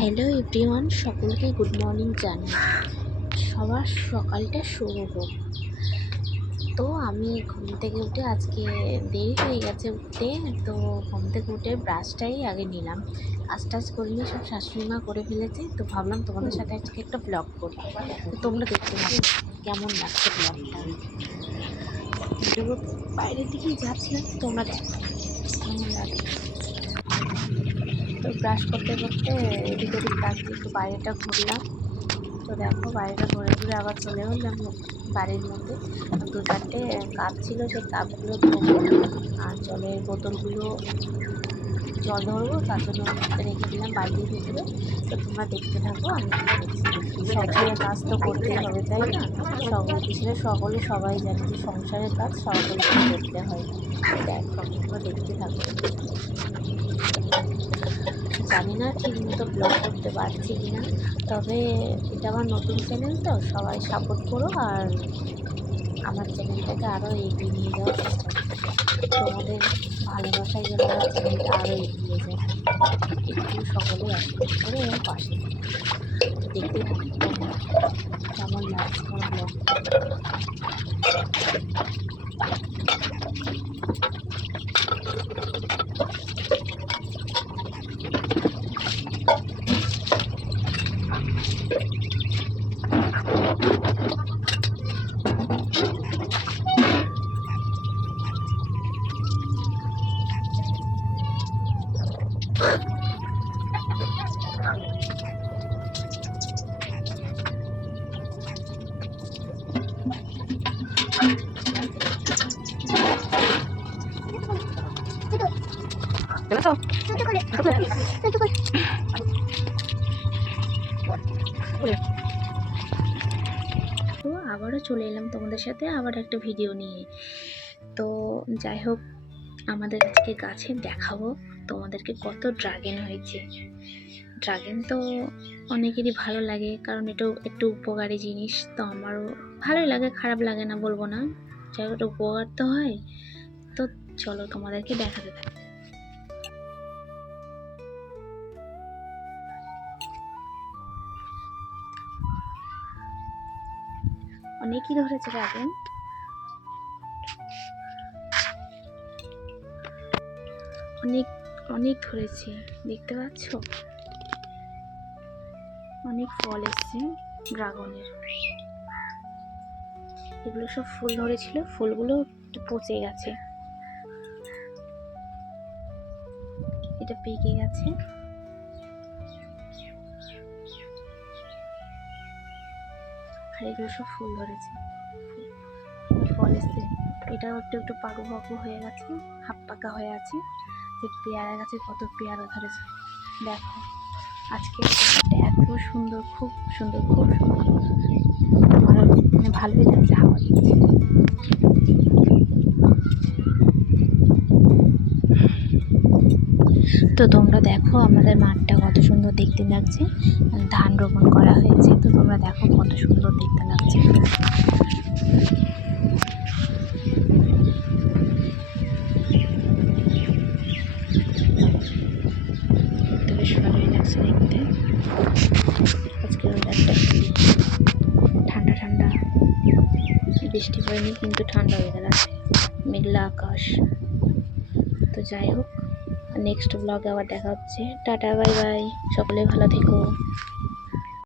Hello everyone সকলকে good morning জানাই। সবার সকালটা শুরু হোক। তো আমি ঘুম থেকে উঠে আজকে দেরি হয়ে গেছে উঠতে, তো ঘুম থেকে উঠে ব্রাশটাই আগে নিলাম। কাজ টাজ করিনি সব শাশুড়ি মা করে ফেলেছে, তো ভাবলাম তোমাদের সাথে আজকে একটা ব্লগ করি তো তোমরা দেখতে পাবে কেমন লাগছে ব্লগটা বাইরের দিকেই যাচ্ছিলাম, তোমরা কেমন লাগে তো ব্রাশ করতে করতে এদিক ওদিক তাকিয়ে একটু বাইরেটা ঘুরলাম। তো দেখো বাইরেটা ঘুরে ঘুরে আবার চলে এলাম বাড়ির মধ্যে। দু চারটে কাপ ছিল, সেই কাপগুলো ধোবো আর জলের বোতলগুলো জল ধরবো, তার জন্য রেখে দিলাম বাড়ির ভিতরে। তো তোমরা দেখতে থাকো, আমি সংসারের কাজ তো করতেই হবে, তাই না? সকল পিছনে সকলে সবাই জানে যে সংসারের কাজ সকলকে করতে হয়। দেখো, তোমরা দেখতে থাকো। জানি না ঠিক মতো ব্লগ করতে পারছি কি না তবে এটা আমার নতুন চ্যানেল তো, সবাই সাপোর্ট করো আর আমার চ্যানেলটাকে আরও এগিয়ে নিয়ে যাওয়ার চেষ্টা করো তোমাদের ভালোবাসায় যেন আমার চ্যানেলটা আরও এগিয়ে যায়। একটু সকলে করে এবং পাশে দেখতে থাকো। কেমন লাগছে আমার ব্লগ ちょっとこれ。তো আবারও চলে এলাম তোমাদের সাথে আবার একটা ভিডিও নিয়ে। তো যাই হোক, আমাদের আজকে গাছে দেখাবো তোমাদেরকে কত ড্রাগন হয়েছে। ড্রাগন তো অনেকেরই ভালো লাগে, কারণ এটাও একটু উপকারী জিনিস, তো আমারও ভালোই লাগে, খারাপ লাগে না বলব না। যাই হোক উপকার তো হয়। তো চলো তোমাদেরকে দেখাতে থাকি। অনেকই ধরেছে ড্রাগন অনেক অনেক ধরেছে, দেখতে পাচ্ছ? অনেক ফল এসছে ড্রাগনের। এগুলো সব ফুল ধরেছিল, ফুলগুলো একটু পচে গেছে। এটা পেকে গেছে। আর এগুলো সব ফুল ধরেছে ফল এসছে এটাও একটু একটু পাকু পাকু হয়ে গেছে হাফ পাকা হয়ে আছে। যে পেয়ারা গাছে কত পেয়ারা ধরেছে। দেখো, আজকে এত সুন্দর, খুব সুন্দর খুব সুন্দর। মানে ভালোই লাগছে হাওয়া দিচ্ছে। তো তোমরা দেখো আমাদের মাঠটা কত সুন্দর দেখতে লাগছে। ধান রোপণ করা হয়েছে। তোমরা দেখো কত সুন্দর দেখতে লাগছে। বেশ ভালোই লাগছে দেখতে। ওয়েদারটা ঠান্ডা ঠান্ডা। বৃষ্টি পড়েনি কিন্তু ঠান্ডা ওয়েদার আছে। মেঘলা আকাশ। তো যাই হোক নেক্সট ব্লগে আবার দেখা হচ্ছে। টাটা বাই বাই সকলে ভালো থেকো।